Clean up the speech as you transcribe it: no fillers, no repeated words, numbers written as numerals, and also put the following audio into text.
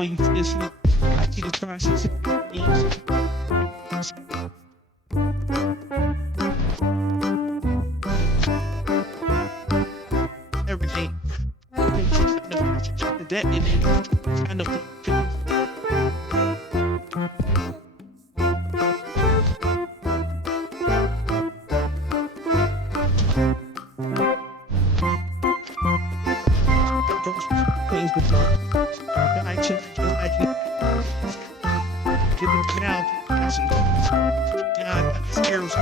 before you finish it, I like you to try some things. Everything. That and then kind of things with the action, get it down, scares.